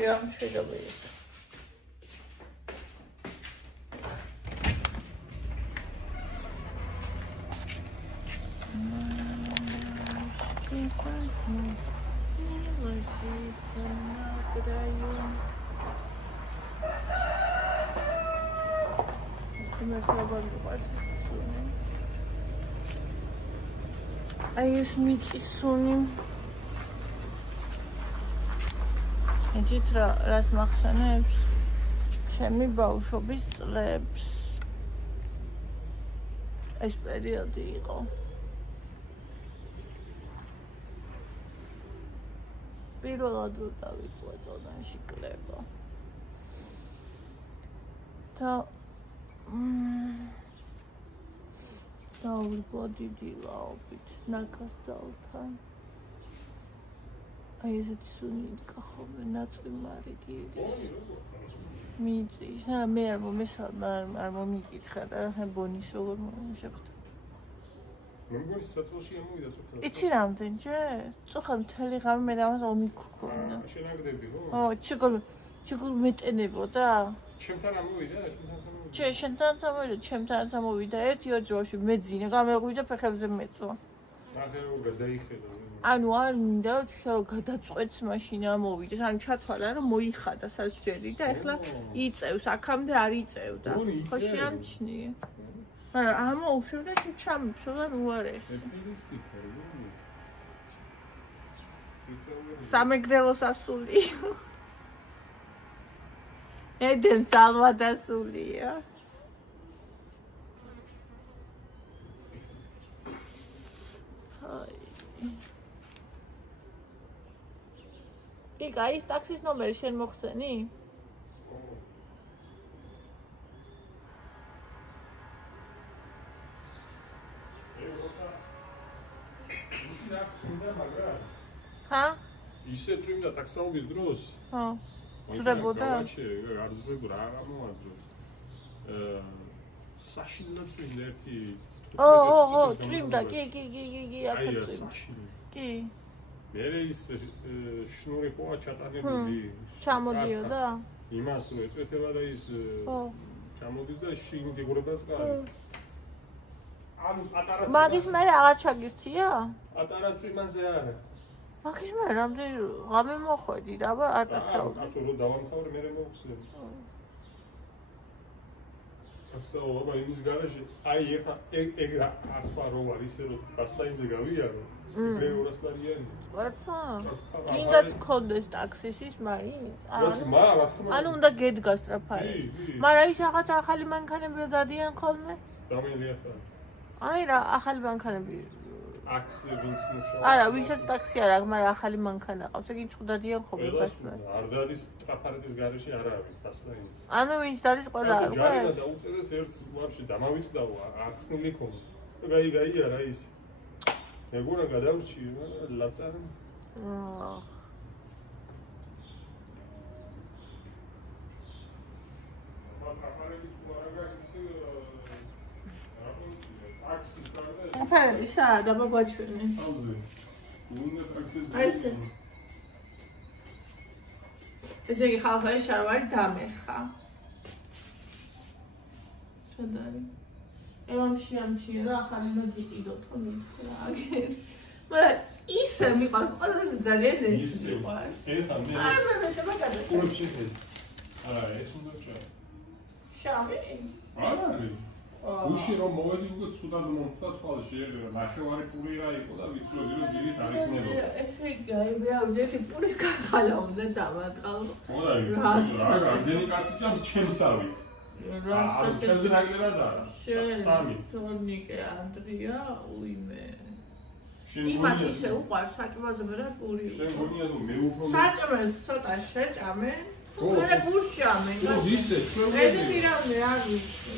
Ja, შეიძლება ის. აი ეს მიწის სუნი. იცით რას მახსენებს? ჩემი ბავშვობის წლებს. ეს პერიოდი იყო. პირველად რო დავიწყე წოდანში კლება. და დავრბო დიდი ლაობით ნაკრძალთან. აი ესეთი სუნი კახობე ნაწიმარი გიდის. მიწის, მე არ მომიკითხა და ბონის როგორ შეხვდა. მეგონის საწოლში ამოვიდა წუხლა. იცი რამდენჯერ? წუხლა მთელი ღამე მე ამას ომიქქონდა. შენაგდები ხო? ჩიგურ მეტენებოდა? ჩემთან ამოვიდა, შენთანაც ამოვიდა, ჩემთანაც ამოვიდა. ერთი ოჯახში მეძინე, გამეღვიძა ფეხებზე მეწვა. ახლა რო გადაიხედა. ანუ არ მინდა რომ გადაწყვეტს მაშინ ამოვიდეს, ანუ ჩათვალა რომ მოიხადა სასჯელი და ეხლა იწევს, აქამდე არ იწევდა. ხო შეამჩნიე. მაგრამ ამოუშვებდა ჩამცვლად უარესი. სამეგრელოს ასული. ედემ სალვადასულია. იკა, ის ტაქსის ნომერი შენ მოხსენი? ჰა? ისე წვიმდა ტაქსაობის დროს? ხო. ძრებოდა? არ ძრებოდა, რა გამოაძრო. საშინლად წვიმდა ერთი წვიმდა, კი, აქ წვიმდა. კი. მე ის შნური ყოა ჩატანებული. ჩამოდიოდა? იმას ეწეთება და ის ჩამოდის და შინ იგურებას კარი. ანუ პატარა მაგის მე აღარ ჩაგირთია? პატარა წვიმაზე არა. მაგის მე რამდენი ღამე მოხვედი და აბა არ დაწაუდი. კაცო რო დავამთავრე მე მოვხსენ. ახლა აბა იმის garaჟი აი ეხა ეგ რა ახლა რო არის ისე რომ გასლაინზე გავიარო. მე 200 ლარიანი. ვაცა? კიდაც გქონდეს ტაქსისის მაინც? ანუ უნდა გედგა სტრაფარი. მაგრამ ის რაღაც ახალი მანქანები დადიან ხოლმე? დამელიახა. აი რა ახალი მანქანები. ტაქსი ვინც მუშაობს. არა, ვინცაც ტაქსი არ აქვს, მაგრამ ახალი მანქანა ყავს. ეგ ჭუდადიან ხოლმე გასლა. არ დადის სტრაფარეთის garaჟი არა არის გასლაინს. ანუ ვინც დადის ყველა არ უკვე? ჯარიმა დაუწერეს ერთ ვაფშე დამავიწყდაო ახსნილი ხომ. გაიგაია რა ის. მეგონა გადავრჩი ლაწარი. აფარებისა დაბაგვაჩვენი. ესე იგი ხალხი შარვარი დამეხა. შედარი. ამში რა ახალი მოდიყიდოთ ხო მითხრა აგერ. მაგრამ ისე მიყვარს ყველაზე ძალიან ეს მიყვარს. ეხა მე მაგალითად პურებში არა ეს უნდა ჩა. შავი? არა არის. უში რომ მოვედი უკვე ცუდად მომხდა თვალში შეიძლება ნახევარი პური რა იყო და ვიცოდი რომ დილით არ იქნებოდა. ეფექტი მე ავზეთი პურის გახალა უნდა დამატყავ. რა რამდენი კაცი ჭამს ჩემსავით. რასაც ეს რაგლებად არა. სამი. თორნიკე ანდრია უიმე. იმათ ისე უყვარს საჭმაზე მე რა პური. შენ გონია რომ მე უფრო საჭმეს ცოტა შეჭამე. მე პურში ამენ. ისე ჩვენ ესე პირავე არ ვიცი.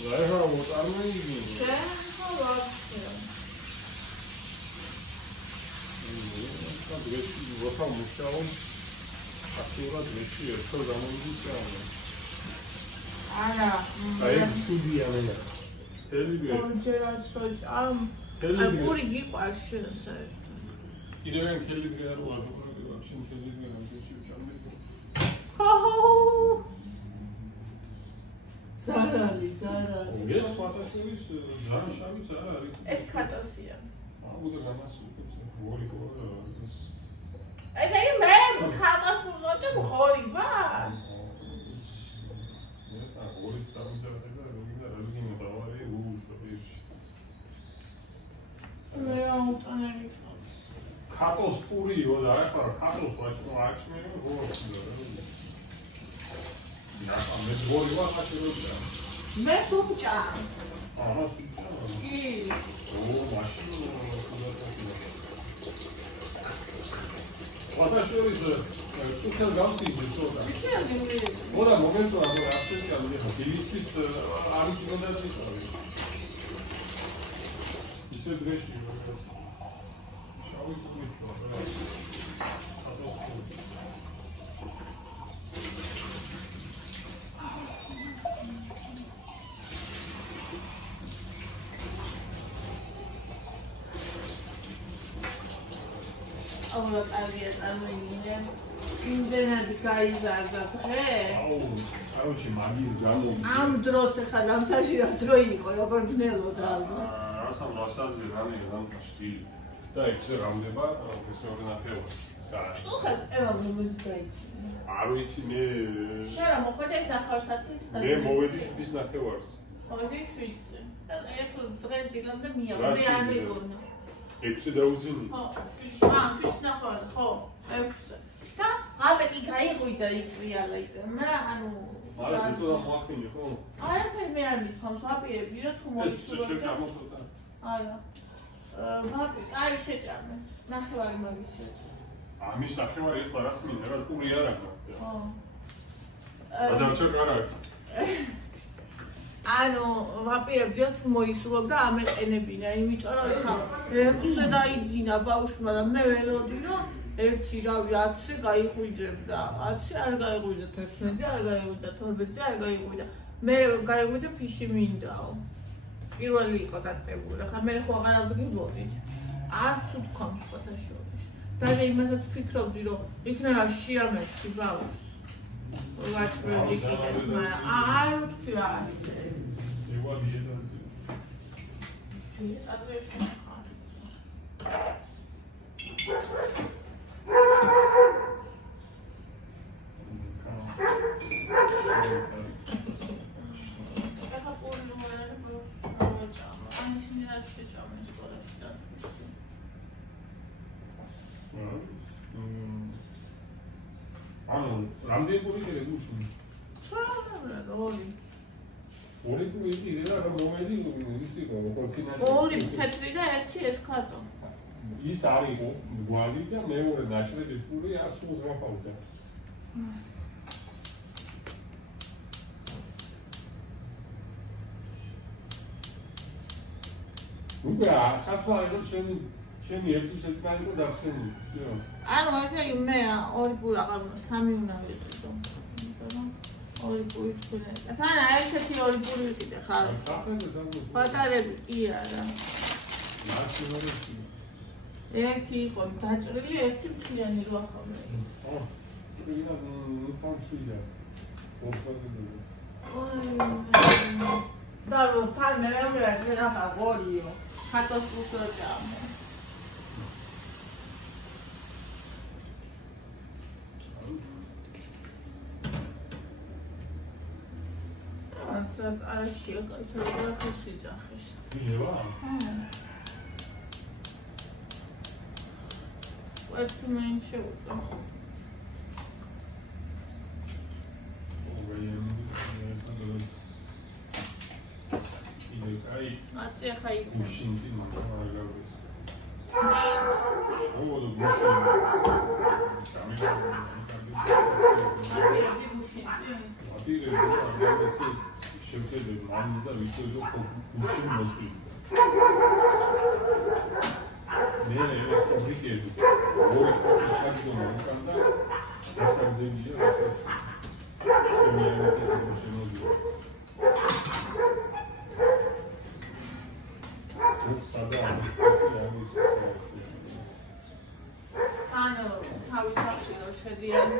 რა მოწარმოიგი. შენ ხო ვაფშე. ვაფა მუშაობ აქტიურად მეში ერთო გამომიწევია. არა. აი ცუდია მე. თელივე. ორჯერაც სოჭამ. აი პური გიყვარს შენ საერთოდ. კიდევ ერთ თელივე არ ვარ, შენ თელივე არ ჩამდი. ზარალი. ეს ფოტოშოპის ზარშავიც არ არის. ეს კატოსია. უნდა გამასულებს გორი გორი. ეს აი მე კატოს მუზოჭე მხორი ვარ. მე გორი სტაბილიზატორი და როზინო დავარი უშოვის. მე აუტანები. კატოს პურიო და ახლა კატოს ვაჭმე გორი. Ja, am Mittwoch war es schon. მე სუჭა. აჰა, სუჭა. კი. მაშინ ვატაშორის სუჭა გავსინჯი ცოტა. ვიცი, მოდა მომენტო აღარ აფსენია ხო დილისთვის არის მონდაცი წავი. ისე დრეში მომენტს. შავი თვითონ რა. აულა კარგია წარმოიდგინე. იმდენად გაიზარდა დღე. კაროჩი მაგის გამო. ამ დროს ახლა დამთაში რა დრო იყო, როგორ ძნელოდა ალბათ. ასამ რასაძე რამე დამთაში. და ესე რამდება ეს ორნათეო. სულ ევა მომის დაიჭი. არ ვიცი მე. შენ მოხვედი ნახევარსაათის და მე მოვედი 7-ის ნახევარს. მოვედი 7-ზე. და ეხლა დღეს დილამდე მიავა, მე არ მიგონა. 6-ზე დაუძინი. ხო, 7-ს ნახევარზე, ხო, 6-ზე. და ღამე გაიღვიძა იწვიალა იწა. მე ანუ არა ცოტა მოახდინე ხო? არაფერი მე არ მithქვამს, ვაპირებდი რომ თუ მოისურვებდა. შენ ჩამოსვდა. არა. აი შეჭამე. ნახევარი მაგის შეჭამე. ამის ნახევარი ეხლა რა თქმა უნდა, რა პური არ აქვს. ხო. გადავჭერ კარგად. ანუ ვაპირებდი რომ თუ მოისურვებდა ამეყენებინა, იმიტომ რომ ეხლა 6-ზე დაიძინა ბავშვმა და მე ველოდი რომ ერთი რავი 10-ზე გაიღვიძებდა, 10-ზე არ გაიღვიძა, 11-ზე არ გაიღვიძა, 12-ზე არ გაიღვიძა. მე გაიგეთ ფიში მინდაო. პირველი იყო დაწებული. ხა მე ხო აღარ ავდგებოდით. არც უთქვამს სხვათა შორის. даже იმასაც ფიქრობდი რომ იქნება შეამეცი ბავშვს. ვაჭროდი კიდეს, მაგრამ არ ვთქვი არც. დიეტაზე შეხარ. ეხა პული მომერე პროს ამოჭამა. ანიშნი არ შეჭამა სკოლაში დასვისი. ანუ რამდენი პული კიდე გუშინ? ჩააბრა ორი. ორი პული კიდე რა მომედი ისი კონფინანსი. ორი თეთრი და ერთი ეს ქარტო. ის არის გვარი და მეორე დაჭრების პული 100 ზღაპავდა. უკვე ახლა რომ შენი ერთი შეტყალი და დასხენი. ანუ ესე იგი მე ორი პული აღარ სამი უნდა ვიყიდო. ორი პული თქვენ. თან ერთი ორი პული ვიყიდე ხარ. პატარები კი არა. ერთი იყო დაჭრილი, ერთი მთლიანი რო ახავდა. ვიღა ნუპანშია. და თან მე მეუბნე რა ხარ გორიო. ხატოს უწოჭა. ასეთ არაში აკეთებდა ხსიძახის. მიღება? ეს მეინჩე უწო. მაწი ახლა იქ გუშინი მაგარებს. შედიან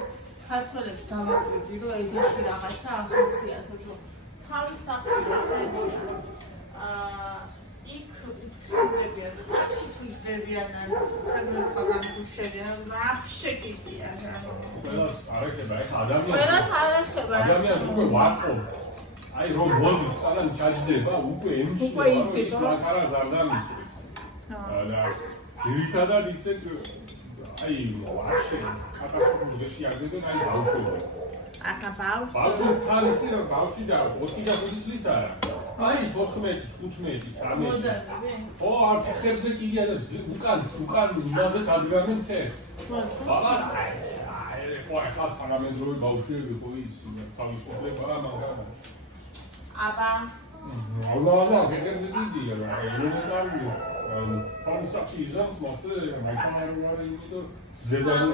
ქართველებს დავაკვირდი რომ ეგეთი რაღაცა ახასიათებს რომ თავის სახლში შედიან იქ ვთქვდებიან და ტაქსი თვისდებიან საქმეებთან გუშევიან ვაფშე კიდია ყველას არ ეხება ეხა ყველას არ ეხება ადამიანს უკვე ვაყო აი რომ მოდის სანამ ჩაჯდება უკვე უკვე იცით მაგარა ზარდამისვრის და ძირითადად ისე აი ვაფშე კატასტროფაში აგდენ აი ბავშვები ახლა ბავშვი ბავშვი თან იცი რომ ბავშვი და 25 წლის არა აი 14 15 13 ო არ ხებზე კიდია და უკან იმაზე დადგამენ თეს ბალა აი ხო თანამედროვე ბავშვები ხო იცი თავისუფლება რა მაგარა აბა ალა გეგებზე დიდია რა ელემენტარულია თავისახში იზამს მასე მაგამარო არა იმიტომ ზედარო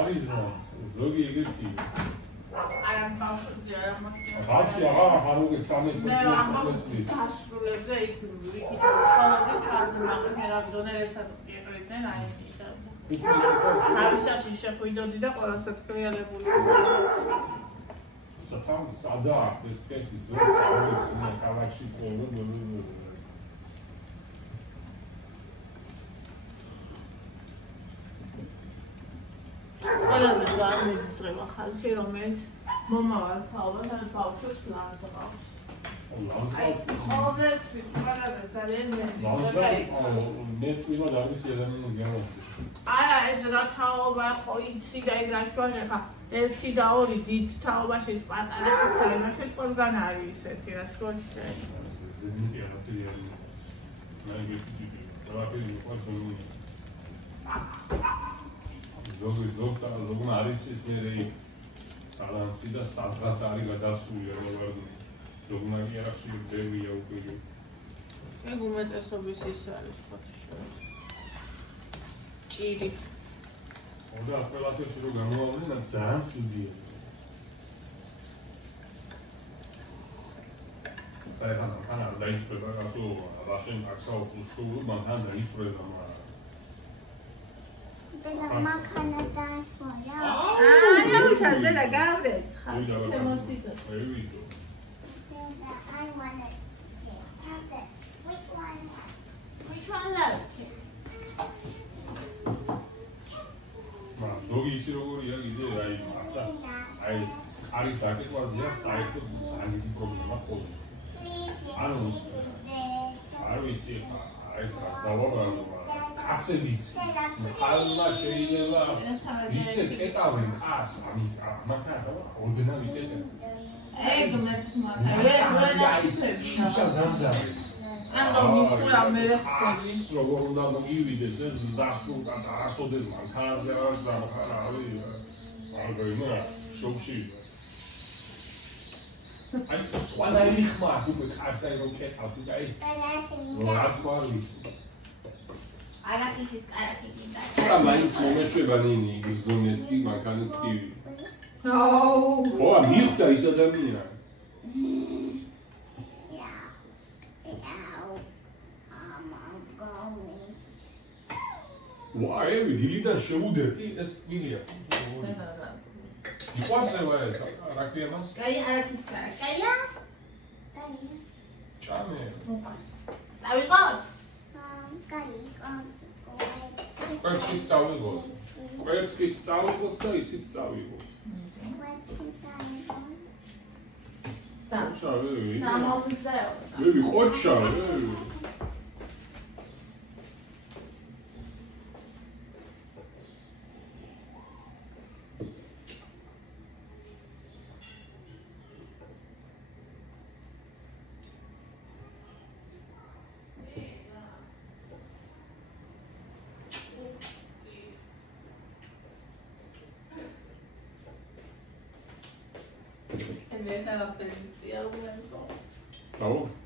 არის ზოგი ეგეთი არა ბავშვი არა მაგრამ ბავშვი აღარ მოგე 13 მე ამბობ დასრულებზე იქ ხოლმე კარგი მაგრამ რა დონერებსაც იყრიდნენ აი თავისახში შეხვიდოდი და ყველასაც კრიალებული სათავ სადა ეს კეთი ზოგი არის მე ქალაქში ყოველ ყველაზე გამიზრება ხალხი რომელიც მომავალ თაობა და ბავშვებს ლანძღავს. ლანძღავს. ყოველთვის მაგაზე ძალიან მეზია. ნეტყილა არის ადამიანის გამო. არა ეს რა თაობა ხო იცი და ეგ რა შუაში ხა ერთი და ორი დიდ თაობაში პატარების თაობაში ყველგან არის ესეთი რა შუაში. ზემია რა მაგეთი რა ფერი ზოგ არის ეს მე სალანსი და სადღაც არის გადასული რა ზოგმარი არ აქვს ბევრია უკვე ეგ უმეტესობის ის არის ფოტოშოპს ჭირი და ყველაფერში რომ გამოვავდნენ ძალიან სუდია თან არ დაიწება გასულ აბაშენ აქსა უხუშო მანთან დაიწება მაქანა დაასვლა. არა მიშაზე და გავრეცხა. შემოციწო. მევიდო. I want it. Have it. Which one? Which one like? ზოგი იცი როგორია კიდე აი ახლა აი არის დაკეთვაზეა საერთოდ ძალიან პრობლემა ხოლმე. ანუ არ ვიცი აი ეს რას დავაბარო კაცებიც ხალმა შეიძლება ისე კეტავენ კაც ამის მაგას ოდნა ვიკეთებ ეგ მეც მაგარი შუშა ზანზარი ანუ მიყურა მე ხოდი როგორ უნდა მოგივიდეს ეს დასულკა და ასოდეს მანქანაზე არ დამხარა არ გინდა შოუში აი სხვანაირი ხმა უკვე კარსაი რომ კეთავს უკვე აი რა თქვა ვიცი არაკისის კარაკი გინდა რა მაინც მომეშვება ნინი ის ზონეთკი მანქანის ტივი ხო მიხდა ის ადამიანი ვაი ვილიდან შეუდერდი ეს მილია იყვარსება ეს რაკია მას კაი არაკის კარაკი კაია ჭამე დავიყავ კვერცხიც წავიღოთ კვერცხიც წავიღოთ და ისიც წავიღოთ ხოჩა È vero la posizione. Oh.